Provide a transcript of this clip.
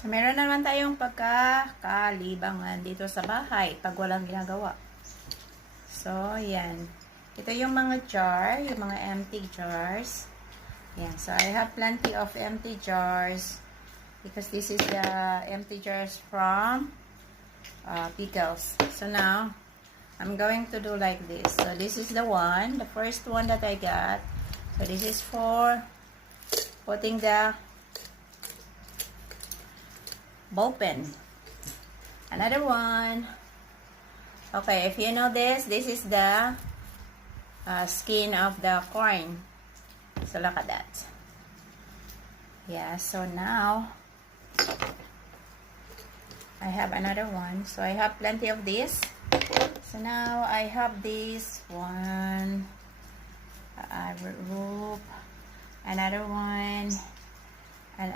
So, meron naman tayong pagkakalibangan dito sa bahay pag walang ginagawa. So, yan. Ito yung mga jar, yung mga empty jars. Yan. So, I have plenty of empty jars because this is the empty jars from pickles. So, now, I'm going to do like this. So, this is the one, the first one that I got. So, this is for putting the ball pen. Another one. Okay, if you know this is the skin of the corn. So look at that. Yeah, so now I have another one. So I have plenty of this. So now I have this one. I will rope another one and